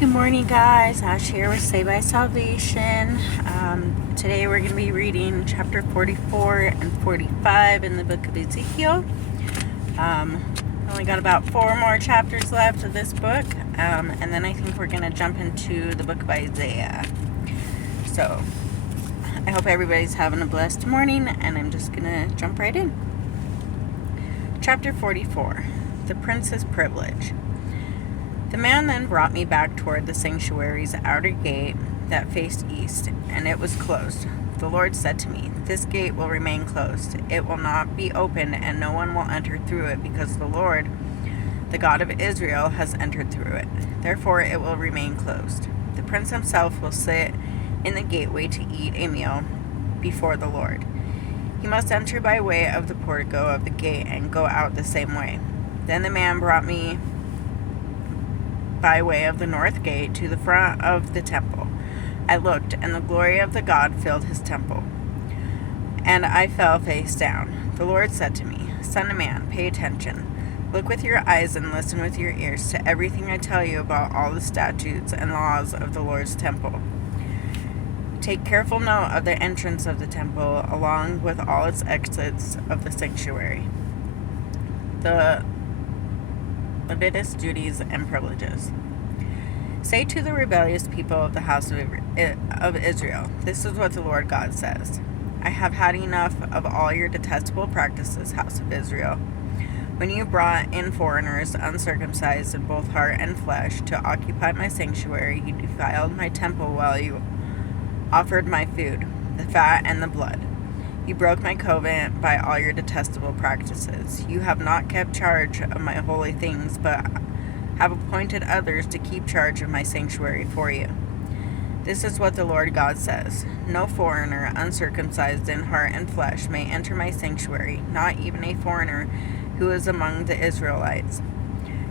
Good morning, guys. Ash here with Saved by Salvation. Today we're going to be reading chapter 44 and 45 in the book of Ezekiel. Only got about 4 more chapters left of this book, and then I think we're going to jump into the book of Isaiah. So I hope everybody's having a blessed morning, and I'm just going to jump right in. Chapter 44, The Prince's Privilege. The man then brought me back toward the sanctuary's outer gate that faced east, and it was closed. The Lord said to me, "This gate will remain closed. It will not be opened, and no one will enter through it, because the Lord, the God of Israel, has entered through it. Therefore it will remain closed. The prince himself will sit in the gateway to eat a meal before the Lord. He must enter by way of the portico of the gate and go out the same way." Then the man brought me by way of the north gate to the front of the temple. I looked, and the glory of the God filled his temple, and I fell face down. The Lord said to me, "Son of man, pay attention. Look with your eyes and listen with your ears to everything I tell you about all the statutes and laws of the Lord's temple. Take careful note of the entrance of the temple, along with all its exits of the sanctuary, the Leviticus duties and privileges. Say to the rebellious people of the house of Israel, this is what the Lord God says. I have had enough of all your detestable practices, house of Israel. When you brought in foreigners, uncircumcised in both heart and flesh, to occupy my sanctuary, you defiled my temple while you offered my food, the fat and the blood. You broke my covenant by all your detestable practices. You have not kept charge of my holy things, but have appointed others to keep charge of my sanctuary for you. This is what the Lord God says. No foreigner, uncircumcised in heart and flesh, may enter my sanctuary, not even a foreigner who is among the Israelites.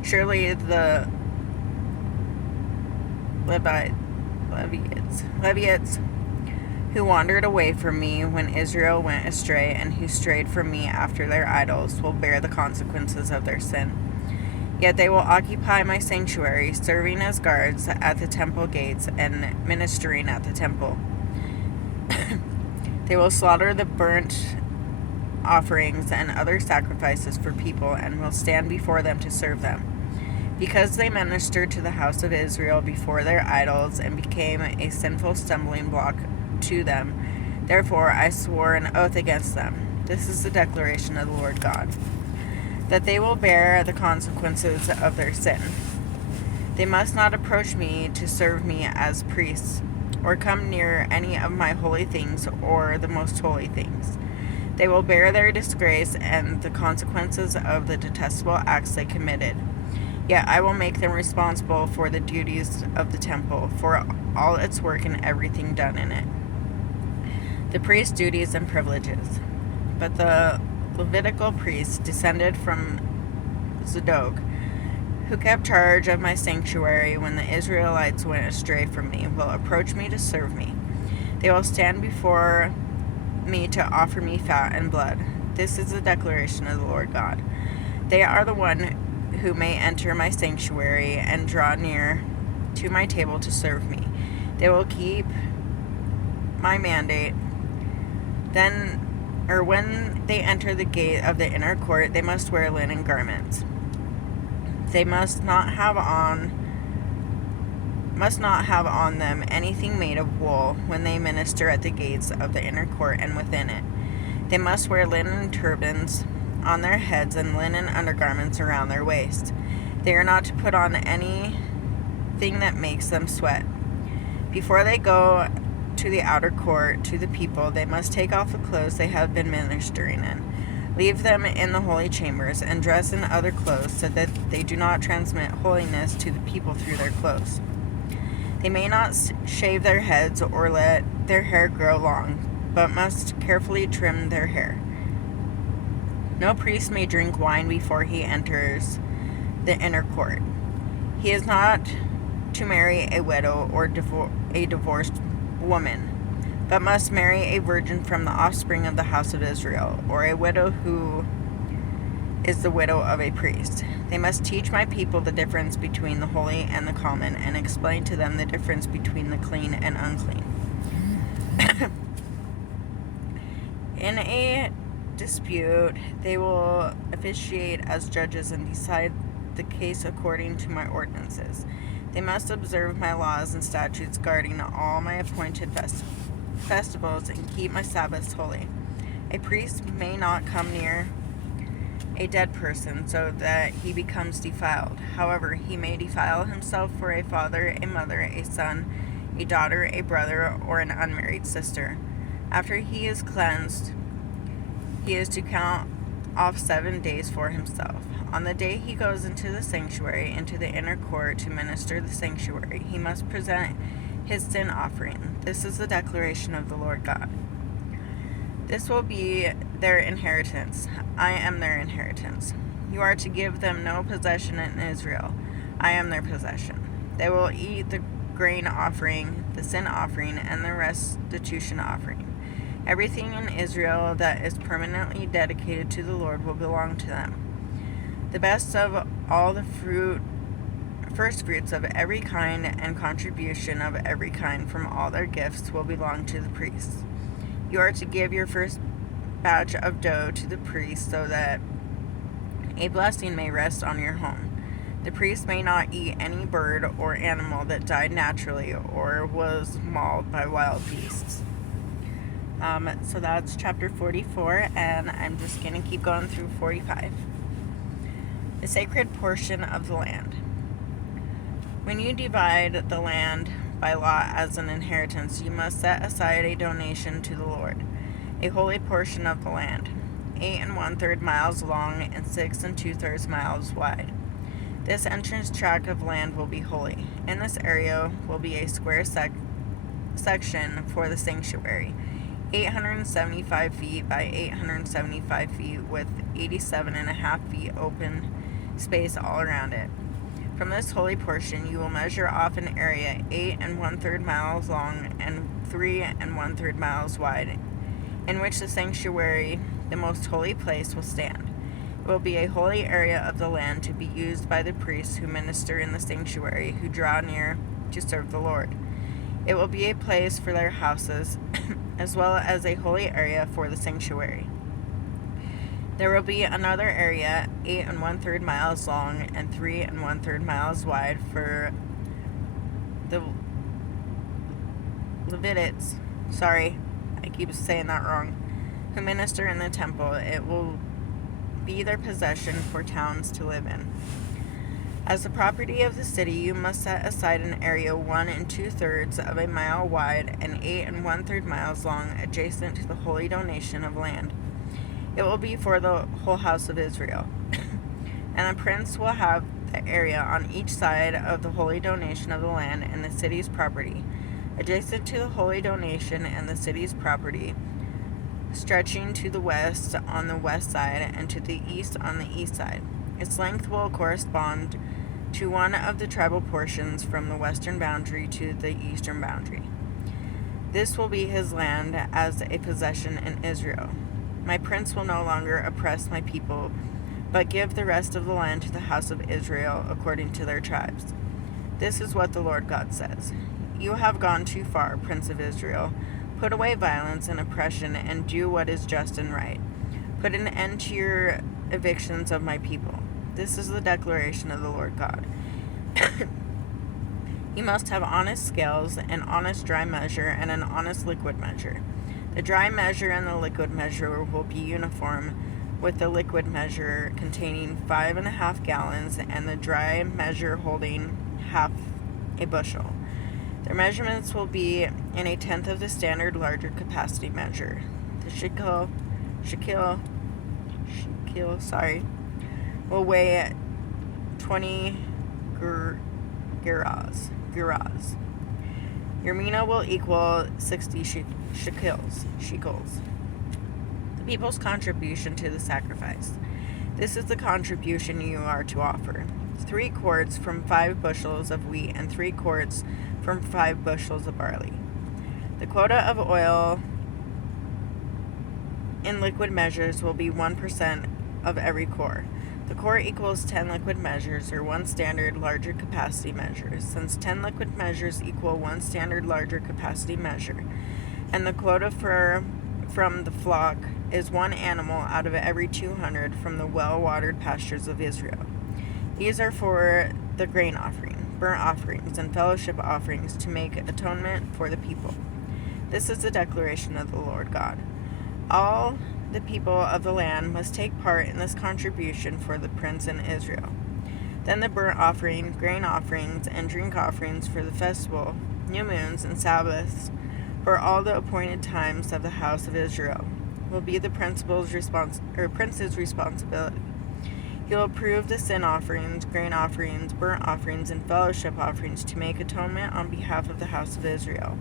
Surely the Levites who wandered away from me when Israel went astray, and who strayed from me after their idols, will bear the consequences of their sin. Yet they will occupy my sanctuary, serving as guards at the temple gates and ministering at the temple. They will slaughter the burnt offerings and other sacrifices for people, and will stand before them to serve them. Because they ministered to the house of Israel before their idols and became a sinful stumbling block to them, therefore I swore an oath against them. This is the declaration of the Lord God, that they will bear the consequences of their sin. They must not approach me to serve me as priests, or come near any of my holy things or the most holy things. They will bear their disgrace and the consequences of the detestable acts they committed. Yet I will make them responsible for the duties of the temple, for all its work and everything done in it. The priest's duties and privileges. But the Levitical priests descended from Zadok, who kept charge of my sanctuary when the Israelites went astray from me, will approach me to serve me. They will stand before me to offer me fat and blood. This is the declaration of the Lord God. They are the one who may enter my sanctuary and draw near to my table to serve me. They will keep my mandate. When they enter the gate of the inner court, they must wear linen garments. They must not have on them anything made of wool when they minister at the gates of the inner court and within it. They must wear linen turbans on their heads and linen undergarments around their waist. They are not to put on anything that makes them sweat. Before they go to the outer court to the people, they must take off the clothes they have been ministering in, leave them in the holy chambers, and dress in other clothes, so that they do not transmit holiness to the people through their clothes. They may not shave their heads or let their hair grow long, but must carefully trim their hair. No priest may drink wine before he enters the inner court. He is not to marry a widow or a divorced woman, but must marry a virgin from the offspring of the house of Israel, or a widow who is the widow of a priest. They must teach my people the difference between the holy and the common, and explain to them the difference between the clean and unclean. In a dispute, they will officiate as judges and decide the case according to my ordinances. They must observe my laws and statutes guarding all my appointed festivals and keep my Sabbaths holy. A priest may not come near a dead person so that he becomes defiled. However, he may defile himself for a father, a mother, a son, a daughter, a brother, or an unmarried sister. After he is cleansed, he is to count off 7 days for himself. On the day he goes into the sanctuary, into the inner court to minister the sanctuary, he must present his sin offering. This is the declaration of the Lord God. This will be their inheritance. I am their inheritance. You are to give them no possession in Israel. I am their possession. They will eat the grain offering, the sin offering, and the restitution offering. Everything in Israel that is permanently dedicated to the Lord will belong to them. The best of all the first fruits of every kind and contribution of every kind from all their gifts will belong to the priests. You are to give your first batch of dough to the priest so that a blessing may rest on your home. The priest may not eat any bird or animal that died naturally or was mauled by wild beasts. So that's chapter 44, and I'm just going to keep going through 45. The sacred portion of the land. When you divide the land by lot as an inheritance, you must set aside a donation to the Lord, a holy portion of the land, 8 1/3 miles long and 6 2/3 miles wide. This entrance tract of land will be holy. In this area will be a square section for the sanctuary, 875 feet by 875 feet with 87.5 feet open space all around it. From this holy portion you will measure off an area 8 1/3 miles long and 3 1/3 miles wide, in which the sanctuary, the most holy place, will stand. It will be a holy area of the land to be used by the priests who minister in the sanctuary, who draw near to serve the Lord. It will be a place for their houses, as well as a holy area for the sanctuary. There will be another area 8 1/3 miles long and 3 1/3 miles wide for the Levites. Sorry, I keep saying that wrong. Who minister in the temple. It will be their possession for towns to live in. As the property of the city, you must set aside an area 1 2/3 of a mile wide and 8 1/3 miles long, adjacent to the holy donation of land. It will be for the whole house of Israel. And the prince will have the area on each side of the holy donation of the land and the city's property, adjacent to the holy donation and the city's property, stretching to the west on the west side and to the east on the east side. Its length will correspond to one of the tribal portions from the western boundary to the eastern boundary. This will be his land as a possession in Israel. My prince will no longer oppress my people, but give the rest of the land to the house of Israel according to their tribes. This is what the Lord God says. You have gone too far, Prince of Israel. Put away violence and oppression and do what is just and right. Put an end to your evictions of my people. This is the declaration of the Lord God. You must have honest scales, an honest dry measure, and an honest liquid measure. The dry measure and the liquid measure will be uniform, with the liquid measure containing 5.5 gallons and the dry measure holding half a bushel. Their measurements will be in 1/10 of the standard larger capacity measure. The shekel, will weigh 20 gerahs. Your mina will equal 60 shekels. The people's contribution to the sacrifice. This is the contribution you are to offer: 3 quarts from 5 bushels of wheat and 3 quarts from 5 bushels of barley. The quota of oil in liquid measures will be 1% of every quart. The quart equals 10 liquid measures, or 1 standard larger capacity measure. Since 10 liquid measures equal 1 standard larger capacity measure, and the quota from the flock is 1 animal out of every 200 from the well-watered pastures of Israel. These are for the grain offering, burnt offerings, and fellowship offerings to make atonement for the people. This is the declaration of the Lord God. All the people of the land must take part in this contribution for the prince in Israel. Then the burnt offering, grain offerings, and drink offerings for the festival, new moons, and Sabbaths, for all the appointed times of the house of Israel, will be the prince's responsibility. He will approve the sin offerings, grain offerings, burnt offerings, and fellowship offerings to make atonement on behalf of the house of Israel.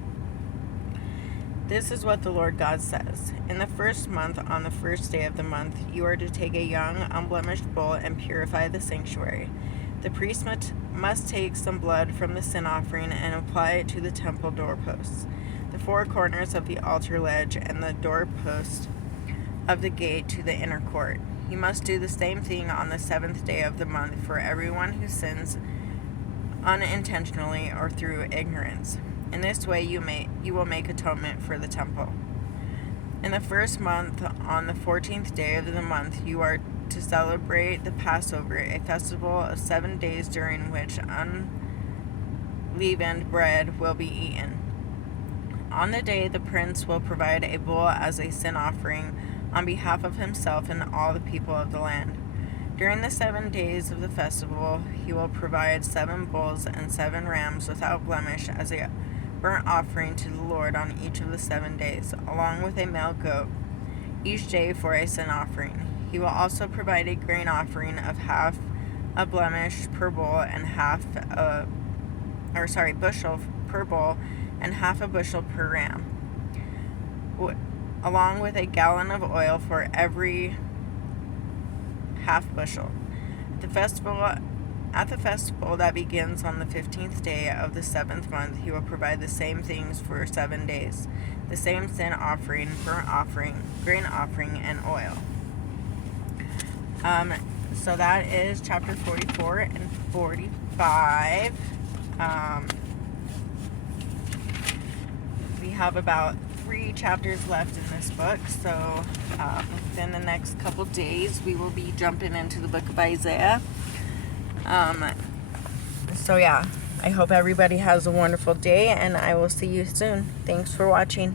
This is what the Lord God says. In the first month, on the first day of the month, you are to take a young, unblemished bull and purify the sanctuary. The priest must take some blood from the sin offering and apply it to the temple doorposts, the 4 corners of the altar ledge, and the doorpost of the gate to the inner court. You must do the same thing on the 7th day of the month for everyone who sins unintentionally or through ignorance. In this way you will make atonement for the temple. In the first month, on the 14th day of the month, you are to celebrate the Passover, a festival of 7 days during which unleavened bread will be eaten. On the day, the prince will provide a bull as a sin offering on behalf of himself and all the people of the land. During the 7 days of the festival, he will provide 7 bulls and 7 rams without blemish as a burnt offering to the Lord on each of the 7 days, along with a male goat, each day for a sin offering. He will also provide a grain offering of half a blemish per bull and bushel per bull and half a bushel per ram, along with a gallon of oil for every half bushel. At the festival that begins on the 15th day of the 7th month, he will provide the same things for 7 days, the same sin offering, burnt offering, grain offering, and oil. So that is chapter 44 and 45. We have about 3 chapters left in this book, so within the next couple days we will be jumping into the book of Isaiah. So yeah, I hope everybody has a wonderful day, and I will see you soon. Thanks for watching.